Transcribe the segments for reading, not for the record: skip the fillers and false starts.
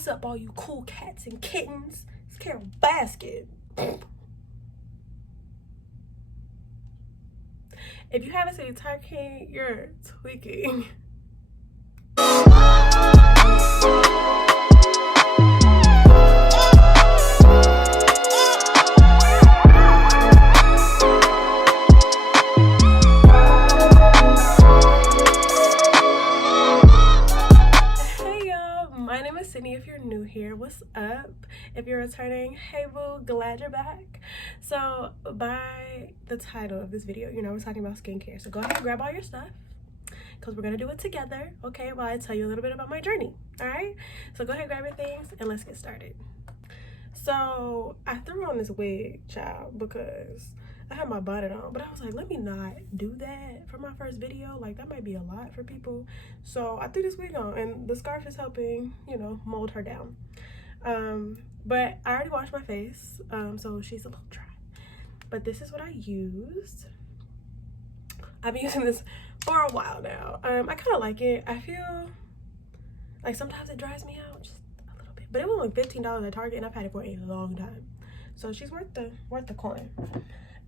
What's up, all you cool cats and kittens? It's Carol Basket. If you haven't seen Turkey, you're tweaking. If you're new here, what's up? If you're returning, hey boo, glad you're back. So by the title of this video, you know, we're talking about skincare, so go ahead and grab all your stuff because we're gonna do it together, okay, while I tell you a little bit about my journey. All right, so go ahead, grab your things and let's get started. So I threw on this wig, child, because I had my bonnet on, but I was like, let me not do that for my first video. Like, that might be a lot for people. So I threw this wig on, and the scarf is helping, you know, mold her down. But I already washed my face, so she's a little dry. But this is what I used. I've been using this for a while now. I kind of like it. I feel like sometimes it dries me out just a little bit. But it was only $15 at Target, and I've had it for a long time. So she's worth the coin.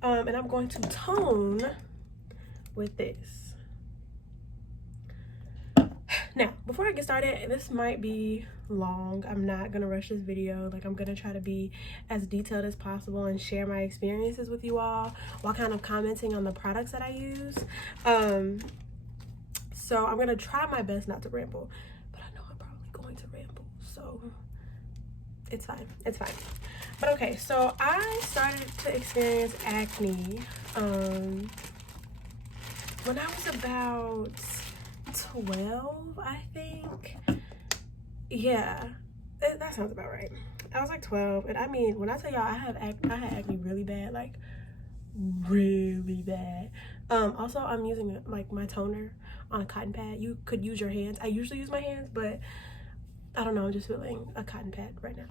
And I'm going to tone with this. Now, before I get started, this might be long. I'm not gonna rush this video. Like, I'm gonna try to be as detailed as possible and share my experiences with you all while kind of commenting on the products that I use. So I'm gonna try my best not to ramble, but I know I'm probably going to ramble, so it's fine. It's fine. But okay, so I started to experience acne when I was about 12, I think. Yeah, that sounds about right. I was like 12, and I mean, when I tell y'all I had acne really bad, like really bad. Also, I'm using like my toner on a cotton pad. You could use your hands. I usually use my hands, but I don't know, I'm just feeling a cotton pad right now.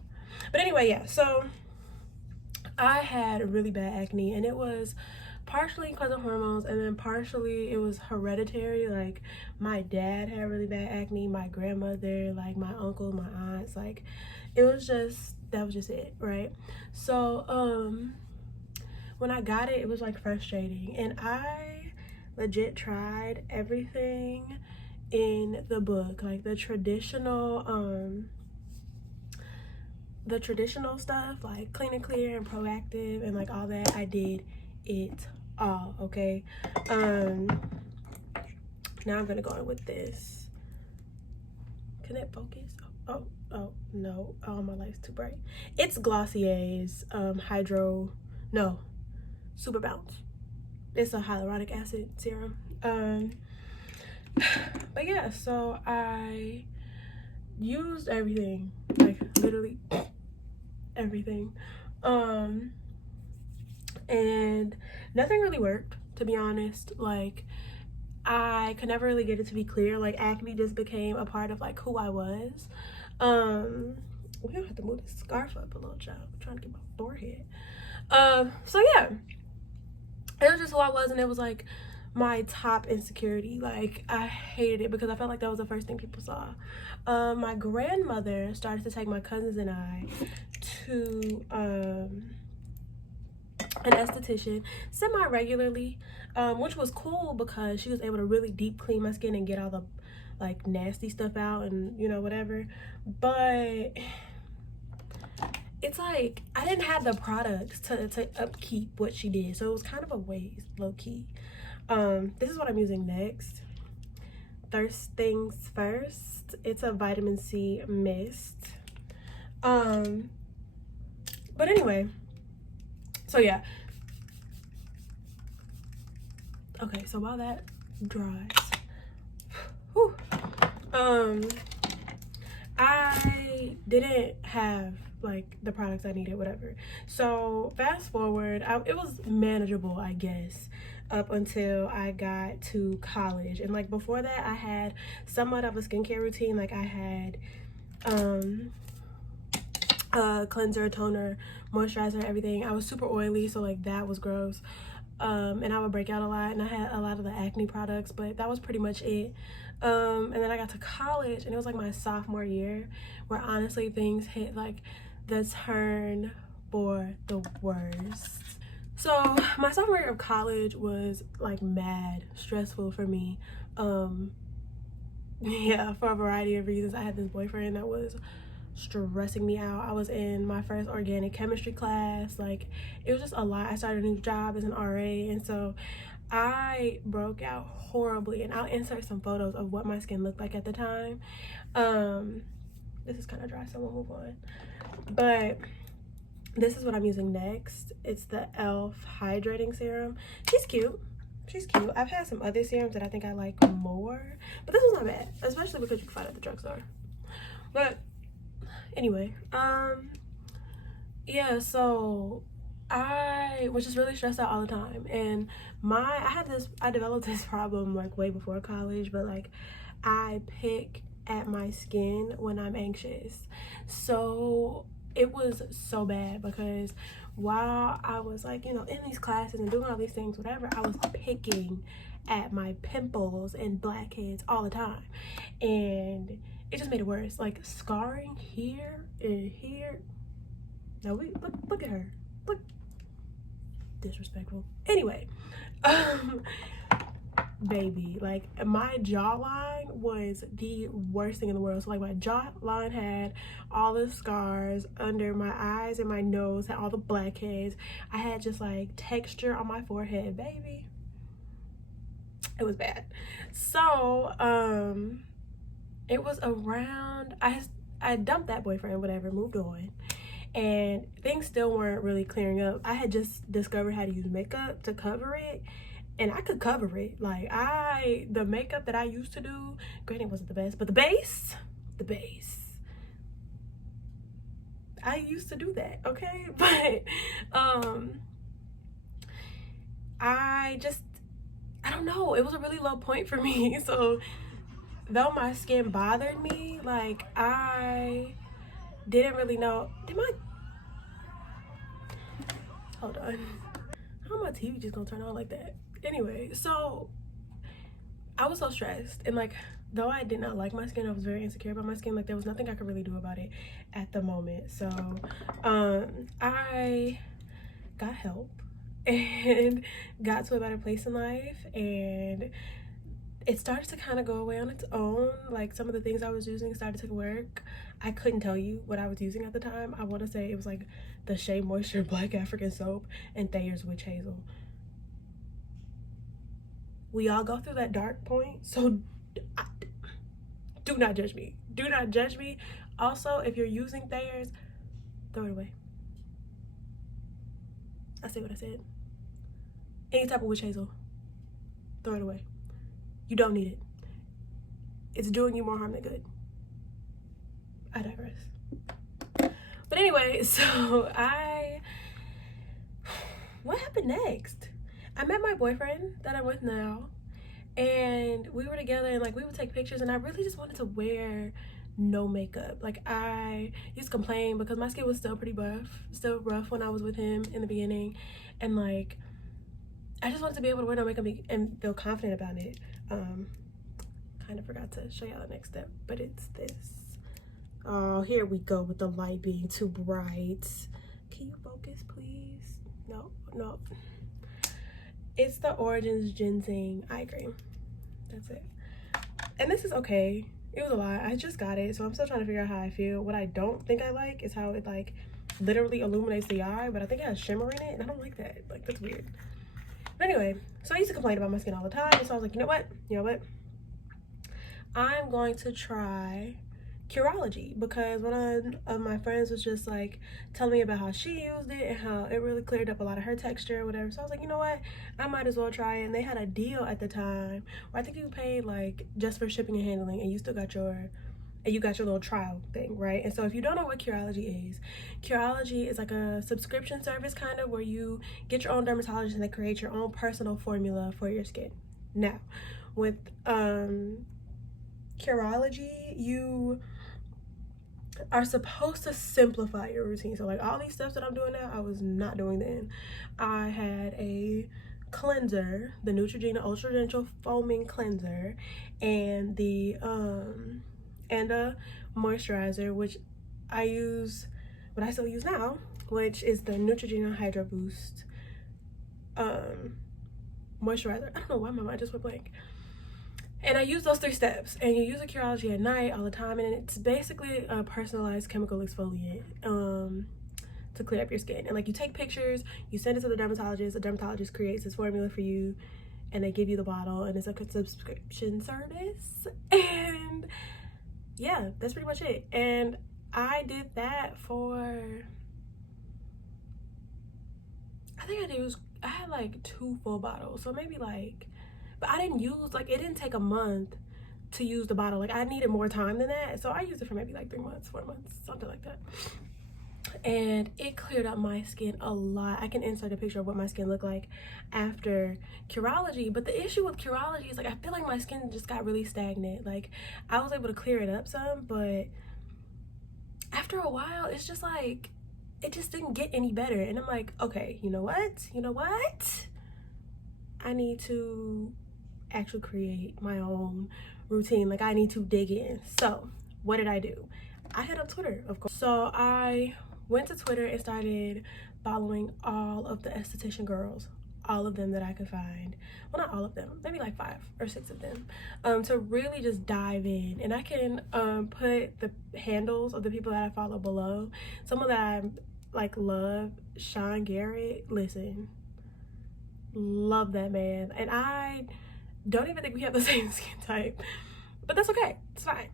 But anyway, yeah, so I had really bad acne, and it was partially because of hormones, and then partially it was hereditary. Like, my dad had really bad acne, my grandmother, like my uncle, my aunts, like it was just, that was just it, right? So when I got it, it was like frustrating, and I legit tried everything in the book, like the traditional stuff, like Clean and Clear and Proactive and like all that. I did it all, okay? Now I'm gonna go in with this. Can it focus? Oh no, oh, my light's too bright. It's Glossier's Super Bounce. It's a hyaluronic acid serum. But yeah, so I used everything, like literally everything, and nothing really worked, to be honest. Like, I could never really get it to be clear. Like, acne just became a part of like who I was. We don't have to move this scarf up a little, child. I'm trying to get my forehead. So yeah, it was just who I was, and it was like my top insecurity. Like, I hated it because I felt like that was the first thing people saw. My grandmother started to take my cousins and I to an esthetician semi-regularly, which was cool because she was able to really deep clean my skin and get all the like nasty stuff out and, you know, whatever. But it's like I didn't have the products to upkeep what she did, so it was kind of a waste, low-key. This is what I'm using next. First things first, it's a vitamin C mist. But anyway, so yeah. Okay, so while that dries, whew, I didn't have like the products I needed, whatever. So fast forward, it was manageable, I guess, up until I got to college. And like before that, I had somewhat of a skincare routine. Like, I had cleanser, toner, moisturizer, everything. I was super oily, so like that was gross. And I would break out a lot, and I had a lot of the acne products, but that was pretty much it. And then I got to college, and it was like my sophomore year where honestly things hit like the turn for the worst. So my sophomore year of college was like mad stressful for me. Yeah, for a variety of reasons. I had this boyfriend that was stressing me out. I was in my first organic chemistry class. Like, it was just a lot. I started a new job as an RA, and so I broke out horribly, and I'll insert some photos of what my skin looked like at the time. This is kind of dry, so we'll move on. But this is what I'm using next. It's the e.l.f. hydrating serum. She's cute. She's cute. I've had some other serums that I think I like more, but this one's not bad, especially because you can find it at the drugstore. But anyway, yeah, so I was just really stressed out all the time, and I developed this problem like way before college, but like I pick at my skin when I'm anxious. So it was so bad because while I was like, you know, in these classes and doing all these things, whatever, I was picking at my pimples and blackheads all the time, and it just made it worse. Like scarring here and here. Now look at her. Look, disrespectful. Anyway, baby, like my jawline was the worst thing in the world. So like my jawline had all the scars under my eyes, and my nose had all the blackheads. I had just like texture on my forehead, baby. It was bad. So it was around, I dumped that boyfriend, whatever, moved on, and things still weren't really clearing up. I had just discovered how to use makeup to cover it, and I could cover it. Like the makeup that I used to do, granted it wasn't the best, but the base, I used to do that, okay? But I don't know, it was a really low point for me. So though my skin bothered me, like I didn't really know. Hold on. How my TV just gonna turn on like that? Anyway, so I was so stressed, and like though I did not like my skin, I was very insecure about my skin. Like there was nothing I could really do about it at the moment. So I got help and got to a better place in life, and it started to kind of go away on its own. Like some of the things I was using started to work. I couldn't tell you what I was using at the time. I want to say it was like the Shea Moisture Black African Soap and Thayer's Witch Hazel. We all go through that dark point, so do not judge me. Do not judge me. Also, if you're using Thayer's, throw it away. I say what I said. Any type of witch hazel, throw it away. You don't need it. It's doing you more harm than good. I digress. But anyway, so what happened next? I met my boyfriend that I'm with now, and we were together, and like we would take pictures, and I really just wanted to wear no makeup. Like I used to complain because my skin was still pretty rough when I was with him in the beginning, and like I just wanted to be able to wear no makeup and feel confident about it. Kind of forgot to show y'all the next step, but it's this. Oh, here we go with the light being too bright. Can you focus, please? No. It's the Origins Ginseng eye cream. That's it. And this is okay. It was a lot. I just got it, so I'm still trying to figure out how I feel. What I don't think I like is how it like literally illuminates the eye, but I think it has shimmer in it, and I don't like that. Like that's weird. But anyway, so I used to complain about my skin all the time, and so I was like, you know what? I'm going to try Curology, because one of my friends was just like telling me about how she used it and how it really cleared up a lot of her texture or whatever. So I was like, you know what, I might as well try it. And they had a deal at the time where I think you paid like just for shipping and handling, and you still got your little trial thing, right? And so if you don't know what Curology is like a subscription service kind of, where you get your own dermatologist and they create your own personal formula for your skin. Now with Curology, you are supposed to simplify your routine. So like all these steps that I'm doing now, I was not doing then. I had a cleanser, the Neutrogena Ultra Gentle Foaming Cleanser, and the and a moisturizer, which I use, what I still use now, which is the Neutrogena Hydro Boost moisturizer. I don't know why my mind just went blank. And I use those 3 steps, and you use a Curology at night all the time, and it's basically a personalized chemical exfoliant to clear up your skin. And like, you take pictures, you send it to the dermatologist creates this formula for you, and they give you the bottle, and it's a subscription service. And yeah, that's pretty much it. And I did that for, I had like 2 full bottles, so maybe like, but I didn't use, like, it didn't take a month to use the bottle. Like, I needed more time than that, so I used it for maybe like 3 months, 4 months, something like that. And it cleared up my skin a lot. I can insert a picture of what my skin looked like after Curology. But the issue with Curology is, like, I feel like my skin just got really stagnant. Like, I was able to clear it up some, but after a while, it's just like, it just didn't get any better. And I'm like, okay, you know what? I need to actually create my own routine. Like, I need to dig in. So what did I do? I hit up Twitter, of course. So I went to Twitter and started following all of the esthetician girls, all of them that I could find. Well, not all of them, maybe like 5 or 6 of them, to really just dive in. And I can put the handles of the people that I follow below. Someone that I like love, Sean Garrett. Listen, love that man. And I don't even think we have the same skin type, but that's okay, it's fine.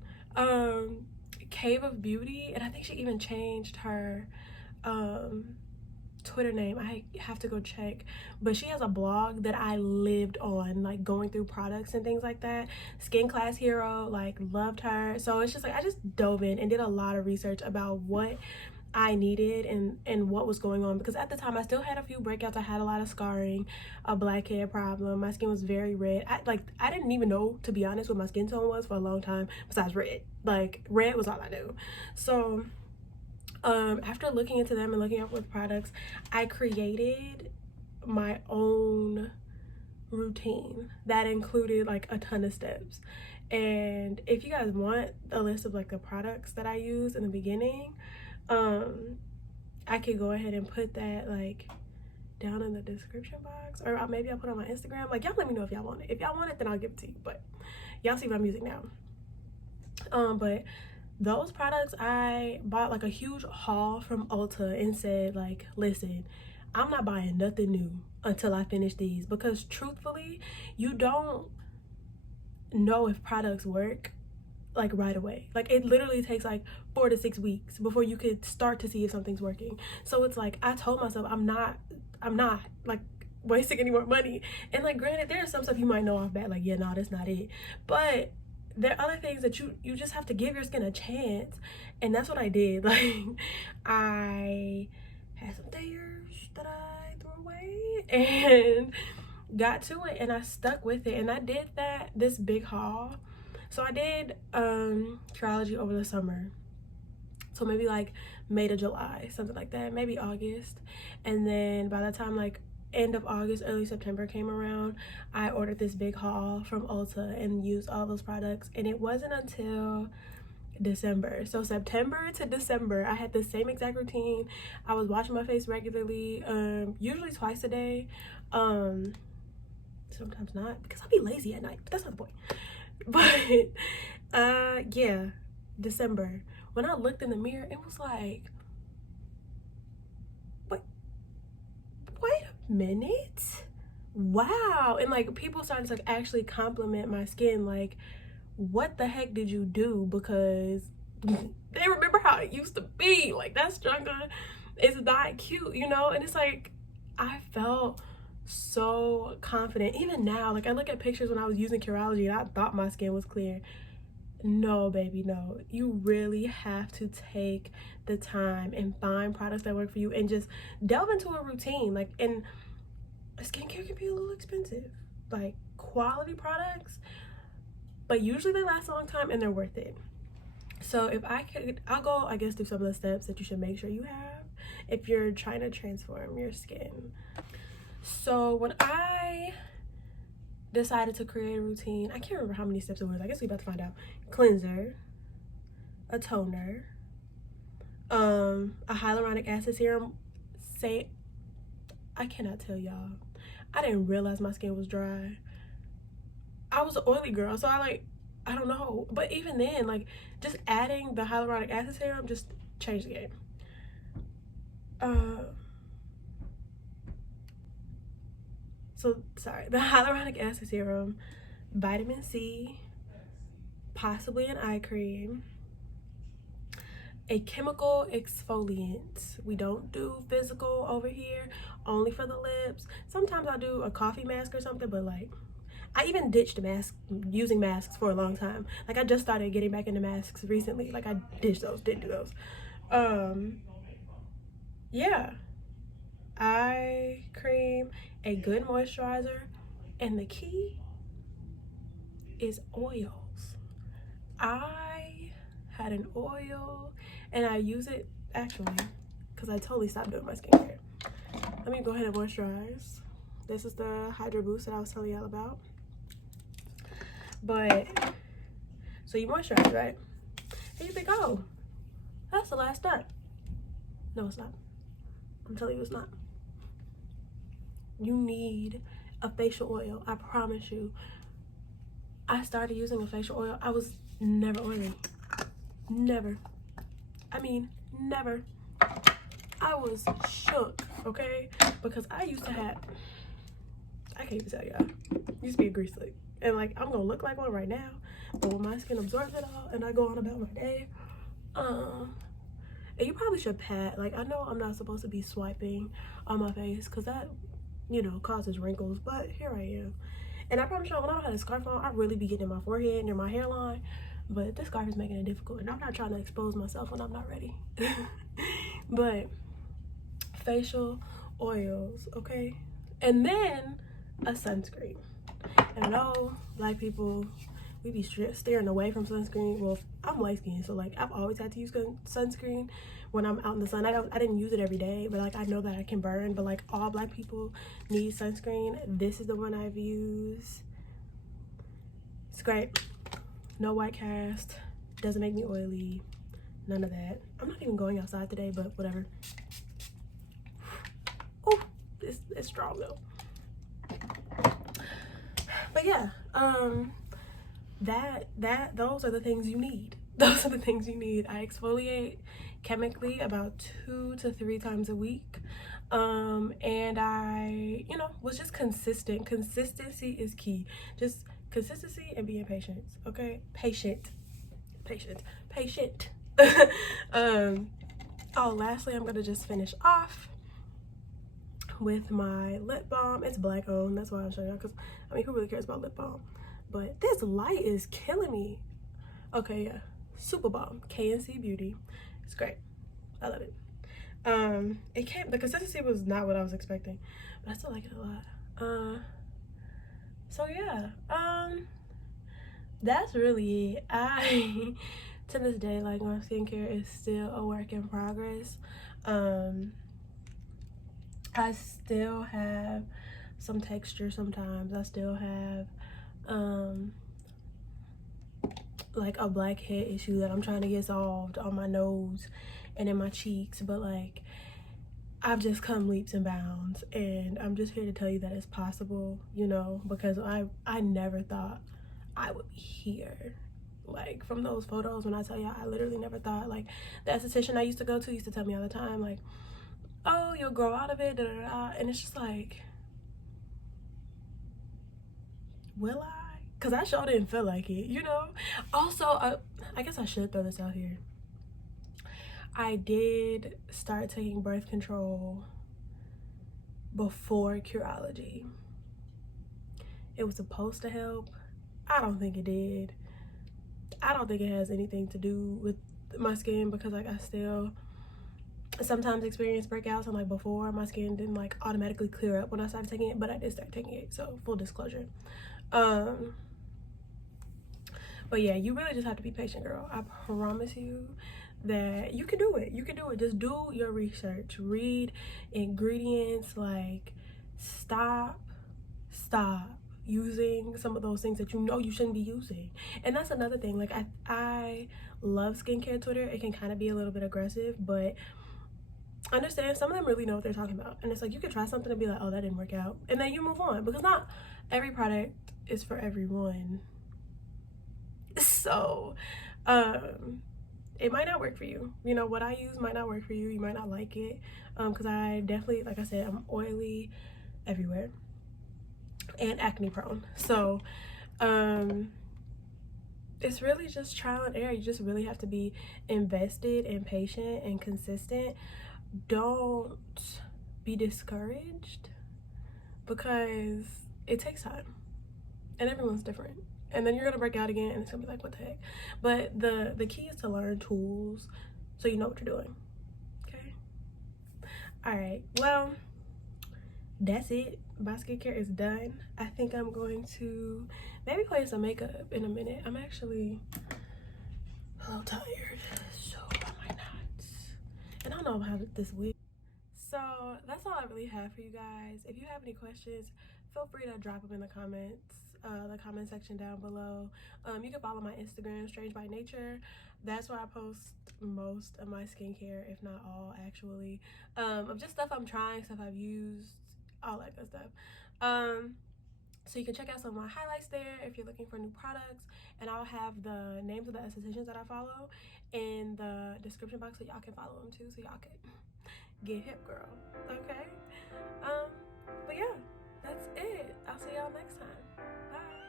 Cave of Beauty, and I think she even changed her Twitter name. I have to go check, but she has a blog that I lived on, like going through products and things like that. Skin Class Hero, like, loved her. So it's just like, I just dove in and did a lot of research about what I needed and what was going on, because at the time I still had a few breakouts. I had a lot of scarring, a blackhead problem. My skin was very red. I didn't even know, to be honest, what my skin tone was for a long time besides red. Like, red was all I knew. So after looking into them and looking up with products, I created my own routine that included like a ton of steps. And if you guys want a list of like the products that I use in the beginning, I could go ahead and put that like down in the description box, or maybe I'll put it on my Instagram. Like, y'all let me know if y'all want it. If y'all want it, then I'll give it to you, but y'all see what I'm using now. But those products, I bought like a huge haul from Ulta and said, like, listen, I'm not buying nothing new until I finish these, because truthfully, you don't know if products work like right away. Like, it literally takes like 4 to 6 weeks before you could start to see if something's working. So it's like, I told myself I'm not like wasting any more money. And like, granted, there's some stuff you might know off bat, like, yeah, no, that's not it, but there are other things that you just have to give your skin a chance. And that's what I did. Like, I had some thayers that I threw away and got to it, and I stuck with it, and I did this big haul. So I did Curology over the summer, so maybe like May to July, something like that, maybe August. And then by the time like end of August, early September came around, I ordered this big haul from Ulta and used all those products. And it wasn't until December, so September to December, I had the same exact routine. I was washing my face regularly, usually twice a day, sometimes not, because I'll be lazy at night, but that's not the point. But yeah, December, when I looked in the mirror, it was like, wait a minute, wow. And like, people started to like actually compliment my skin, like, what the heck did you do? Because they remember how it used to be. Like, that struggle is not cute, you know? And it's like, I felt so confident. Even now, like, I look at pictures when I was using Curology and I thought my skin was clear. No, baby, no. You really have to take the time and find products that work for you and just delve into a routine. Like, and skincare can be a little expensive. Like, quality products, but usually they last a long time and they're worth it. So if I could, I'll go, I guess, through some of the steps that you should make sure you have if you're trying to transform your skin. So when I decided to create a routine, I can't remember how many steps it was. I guess we about to find out. Cleanser, a toner, a hyaluronic acid serum. I cannot tell y'all. I didn't realize my skin was dry. I was an oily girl, so I don't know. But even then, like, just adding the hyaluronic acid serum just changed the game. The hyaluronic acid serum, vitamin C, possibly an eye cream, a chemical exfoliant. We don't do physical over here, only for the lips. Sometimes I do a coffee mask or something, but like, I even ditched using masks for a long time. Like, I just started getting back into masks recently. Like, I ditched those, didn't do those. Yeah. Eye cream, a good moisturizer, and the key is oils. I had an oil, and I use it, actually, because I totally stopped doing my skincare. Let me go ahead and moisturize. This is the Hydro Boost that I was telling y'all about. But, so you moisturize, right? And you think, oh, that's the last step. No, it's not. I'm telling you, it's not. You need a facial oil. I promise you. I started using a facial oil. I was never oily. Never. I mean, never. I was shook, okay? Because I used to have, I can't even tell y'all. Used to be a grease lick. And like, I'm gonna look like one right now. But when my skin absorbs it all and I go on about my day, and you probably should pat. Like, I know I'm not supposed to be swiping on my face because that, you know, causes wrinkles. But here I am. And I promise y'all, when I don't have a scarf on, I really be getting in my forehead, near my hairline. But this scarf is making it difficult. And I'm not trying to expose myself when I'm not ready. But facial oils, okay? And then a sunscreen. And I know black people, we be staring away from sunscreen. Well, I'm light skinned, so like, I've always had to use sunscreen when I'm out in the sun. I didn't use it every day, but like, I know that I can burn. But like, all black people need sunscreen. This is the one I've used. It's great. No white cast. Doesn't make me oily. None of that. I'm not even going outside today, but whatever. Oh, it's strong though. But yeah, those are the things you need. Those are the things you need. I exfoliate chemically about 2 to 3 times a week. And I, you know, was just consistent. Consistency is key. Just consistency and being patient, okay? Patient. Oh, lastly, I'm gonna just finish off with my lip balm. It's black owned, that's why I'm showing y'all, because I mean, who really cares about lip balm? But this light is killing me. Okay, yeah, Super Balm, KNC Beauty. It's great. I love it. The consistency was not what I was expecting, but I still like it a lot. So yeah, that's really it. I to this day, like, my skincare is still a work in progress. I still have some texture sometimes. I still have like a blackhead issue that I'm trying to get solved on my nose and in my cheeks, but like, I've just come leaps and bounds, and I'm just here to tell you that it's possible, you know, because I never thought I would be here. Like, from those photos, when I tell y'all, I literally never thought. Like, the esthetician I used to go to used to tell me all the time, like, oh, you'll grow out of it, da, da, da. And it's just like, will I? Because I sure didn't feel like it, you know? Also, I guess I should throw this out here. I did start taking birth control before Curology. It was supposed to help. I don't think it did. I don't think it has anything to do with my skin, because like, I still sometimes experience breakouts, and like, before, my skin didn't like automatically clear up when I started taking it, but I did start taking it, so full disclosure. But yeah, you really just have to be patient, girl. I promise you that you can do it. You can do it. Just do your research, read ingredients, like, stop using some of those things that you know you shouldn't be using. And that's another thing. Like, I love skincare Twitter. It can kind of be a little bit aggressive, but understand some of them really know what they're talking about. And it's like, you can try something and be like, oh, that didn't work out, and then you move on, because not every product is for everyone. So it might not work for you. You know, what I use might not work for you. You might not like it, because I definitely, like I said, I'm oily everywhere and acne prone. So it's really just trial and error. You just really have to be invested and patient and consistent. Don't be discouraged, because it takes time and everyone's different. And then you're gonna break out again and it's gonna be like, what the heck? But the key is to learn tools so you know what you're doing. Okay. All right, well, that's it. My skincare is done. I think I'm going to maybe play some makeup in a minute. I'm actually a little tired, so I might not. And I don't know about this week. So that's all I really have for you guys. If you have any questions, feel free to drop them in the comment section down below. You can follow my Instagram, Strange by Nature. That's where I post most of my skincare, if not all, actually, of just stuff I'm trying, stuff I've used, all that good stuff. So you can check out some of my highlights there if you're looking for new products, and I'll have the names of the estheticians that I follow in the description box so y'all can follow them too, so y'all can get hip, girl. Okay. But yeah, that's it. I'll see y'all next time. Bye.